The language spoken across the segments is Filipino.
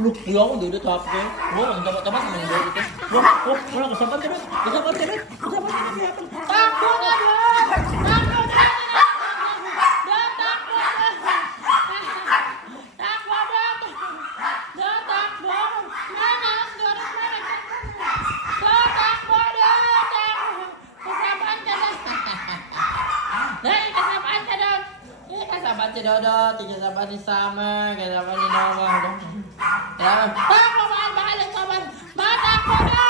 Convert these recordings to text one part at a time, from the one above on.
Look, iya ako dito top ko. Wow, ang tama-tama sa mga dito. Wow, wala kasaban tira. Kasaban tira. Kasaban tira. Takbo na doon! Takbo na! Doon, takbo na! Takbo na! Doon, takbo! Manas, doon, manas! Doon, takbo na! Kasabaan ka na! Dahil kasabaan ka doon! Kasabaan si Dodot, kasabaan si Summer, kasabaan si Noah. Takbo man! Baka lang saban! Matakbo na!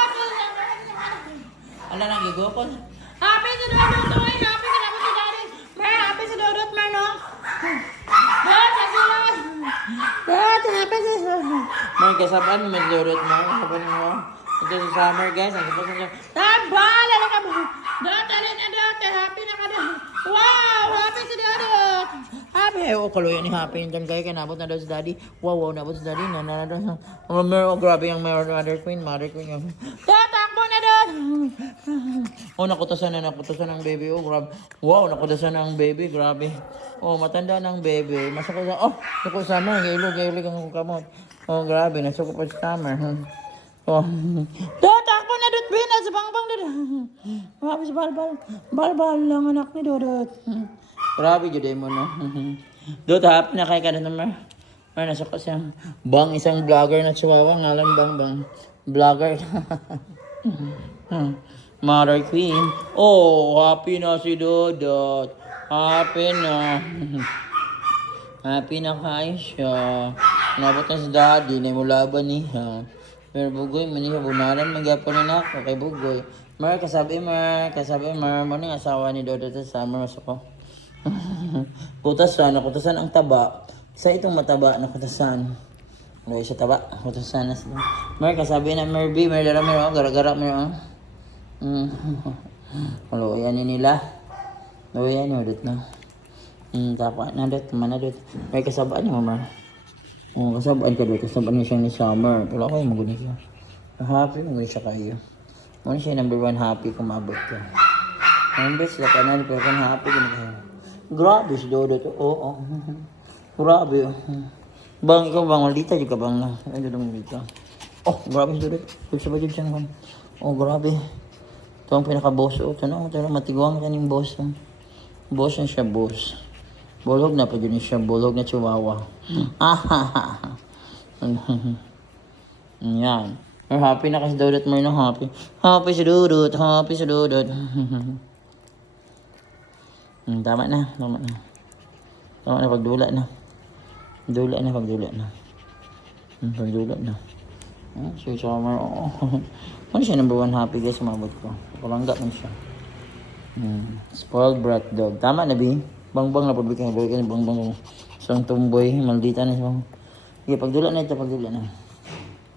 Ala nang gigukon. Happy si Dodot! Happy ka naman si Daddy! Mer, happy si Dodot, Mer, no? Dodot, sila! Dodot, happy si Dodot! Mer, kasabaan mo si Dodot, Mer. Kasabaan mo. Ito si Summer, guys. Ang kapag nyo. Tamba! Lala ka mo! Dodot, alin na Dodot! Happy na ka na! Wow! Happy si Dodot! Happy! Ay, kaluyan ni Happy. Diyan kayo, kinabot na daw si Daddy. Wow, nabot si Daddy. Grabe yung Mother Queen. Tatakbo na doon! Oh, nakutasan ng baby. Oh, grabe. Wow, nakutasan ng baby. Grabe. Oh, matanda ng baby. Masakot sa... Oh, naku, Summer. Gailog ang kamot. Oh, grabe. Nasukot pa si Summer. Oh. Tatakbo na doon, Bina. Sa bangbang doon. Grabe si Balbal. Balbal lang anak ni Dodot. Grabe, juday mo, no? Dot, happy na kayo ka na naman. Ay, nasa ka siya. Bang, isang vlogger na chihuahua. Ngalan bang. Vlogger. Mother Queen. Oh, happy na si Dodot. Happy na. Happy na kayo siya. Nabot na si Daddy. Na mo laban niya. Pero Bugoy, maniya, bunalan. Magyapon na ako kay Bugoy. Kasabi, Mano yung asawa ni Dodot sa Summer. Masako. Kutasan ang taba. Sa itong mataba na kutasan. Ano sa taba? Kutasan na sila. Kasabi na Merby, dara meron, gara-gara meron. Halo, yan nila. Halo, yan yung dot na. Tapa na dot, mana dot. Kasabaan niyo, Mar. Kasabaan ka dot, kasabaan niyo siya ni Summer. Wala kayo magunin siya. Happy mo siya kayo. Ano siya number 1 happy kumabot ka. Number sila ka na, pero kung happy ka na. Grabe si Dodot. Oo. Grabe. Bang, ikaw bang walita di ka bang na? Ay, dudong dito. Oh, grabe si Dodot. Pagsa ba dyan siya naman? Oh, grabe. Ito ang pinaka-boss. Oh, ito na. Matiguang ka ng boss. Boss na siya, boss. Bulog na pa dyan siya. Bulog na chihuahua. Yan. Happy na kasi Dodot mo na happy. Happy si Dodot. Happy si Dodot. Tama na. Tama na, pagdula na. Pagdula na. So, Summer, ano siya number 1 happy guys, sumabot ko. Palangga mo siya. Spoiled brat dog. Tama na, Bi. Bang-bang na pabigyan. Bang-bang. Isang tumboy. Maldita na siya. Sige, pagdula na ito,